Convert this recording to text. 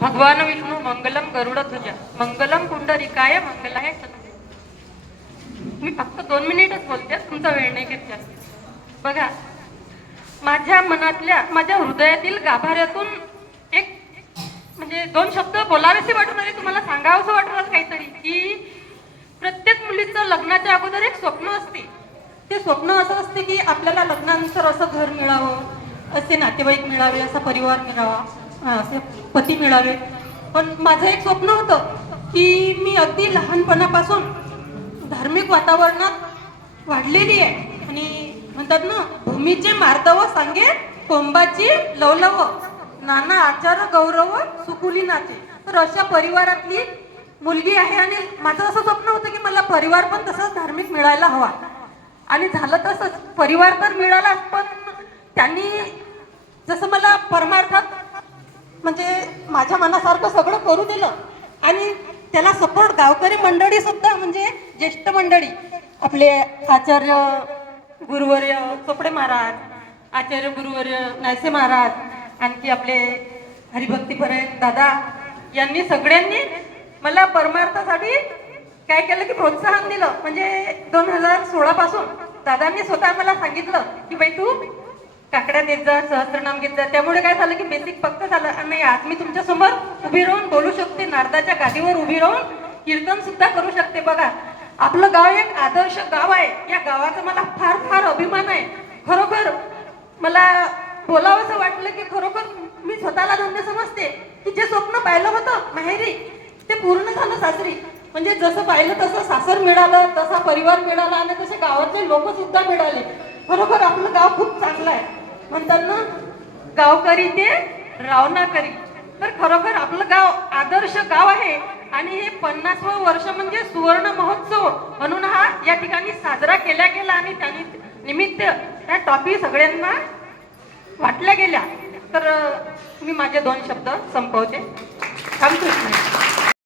भगवान विष्णू मंगलम गरुड तुझ्या मंगलम पुंडरिकाय मंगल आहे मी फक्त दोन मिनिटच बोलते तुमचा वेळ नाही घेत जास्त. बघा माझ्या मनातल्या माझ्या हृदयातील गाभाऱ्यातून एक म्हणजे दोन शब्द बोलावेसे वाटून राहिले तुम्हाला सांगावंसं वाटणार काहीतरी की प्रत्येक मुलीचं लग्नाच्या अगोदर एक स्वप्न असते. ते स्वप्न असं असते की आपल्याला लग्नानंतर असं घर मिळावं असे नातेवाईक मिळावे असा परिवार मिळावा. असे पती मिळावे. पण माझं एक स्वप्न होतं की मी अगदी लहानपणापासून धार्मिक वातावरणात वाढलेली आहे. आणि म्हणतात ना भूमीचे मार्दव सांगे कोंबाची लवलव नाना आचार गौरव सुकुली नाचे तर अशा परिवारातली मुलगी आहे आणि माझं असं स्वप्न होतं की मला परिवार पण तसंच धार्मिक मिळायला हवा. आणि झालं तसंच परिवार तर मिळालाच पण त्यांनी जसं मला परमार्थ म्हणजे माझ्या मनासारखं सगळं करू दिलं. आणि त्याला सपोर्ट गावकरी मंडळी सुद्धा म्हणजे ज्येष्ठ मंडळी आपले आचार्य गुरुवर्य चोपडे महाराज आचार्य गुरुवर्य नायसे महाराज आणखी आपले हरिभक्तीपर्यंत दादा यांनी सगळ्यांनी मला परमार्थासाठी काय केलं की प्रोत्साहन दिलं. म्हणजे दोन हजार सोळा पासून दादांनी स्वतः मला सांगितलं की बाई तू काकड्या देत जा सहस्त्रनाम घेत जा. त्यामुळे काय झालं की बेसिक फक्त झालं. नाही आज मी तुमच्यासमोर उभी राहून बोलू शकते. नारदाच्या गादीवर उभी राहून कीर्तन सुद्धा करू शकते. बघा आपलं गाव एक आदर्श गाव आहे. या गावाचा मला फार फार अभिमान आहे. खरोखर मला बोलावंसं वाटलं की खरोखर मी स्वतःला धन्य समजते. की जे स्वप्न पाहिलं होतं माहेरी ते पूर्ण झालं सासरी. म्हणजे जसं पाहिलं तसं सासर मिळालं तसा परिवार मिळाला आणि तसे गावातले लोक सुद्धा मिळाले. खरोखर आपलं गाव खूप चांगलं आहे. म्हणतात ना गावकरी ते रावणाकरी. तर खरोखर आपलं गाव आदर्श गाव आहे आणि हे पन्नासवं वर्ष म्हणजे सुवर्ण महोत्सव म्हणून हा या ठिकाणी साजरा केला गेला आणि त्याने निमित्त त्या टॉपी सगळ्यांना वाटल्या गेल्या. तर मी माझे दोन शब्द संपवते. थँक्यू